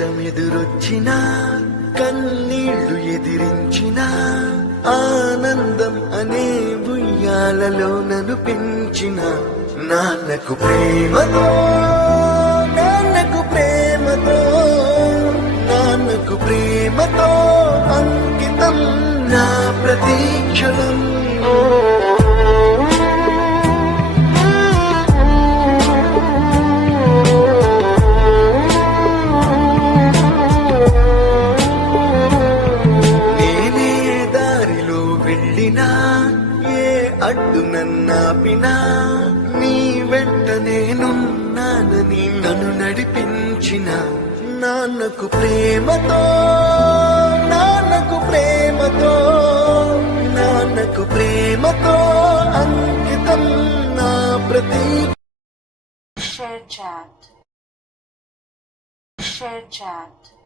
కష్టమెదురొచ్చినా కన్నీళ్లు ఎదిరించిన ఆనందం అనే ఉయ్యాలలో నన్ను పెంచిన నాన్నకు ప్రేమతో నాన్నకు ప్రేమతో నాన్నకు ప్రేమతో అంకితం నా ప్రతీక్షణం. ఏ అడ్డు నన్నాపినా నీ వెంట నేనున్నానని నన్ను నడిపించిన నాన్నకు ప్రేమతో నాన్నకు ప్రేమతో నాన్నకు ప్రేమతో అంకితం నా ప్రతి. Share chat.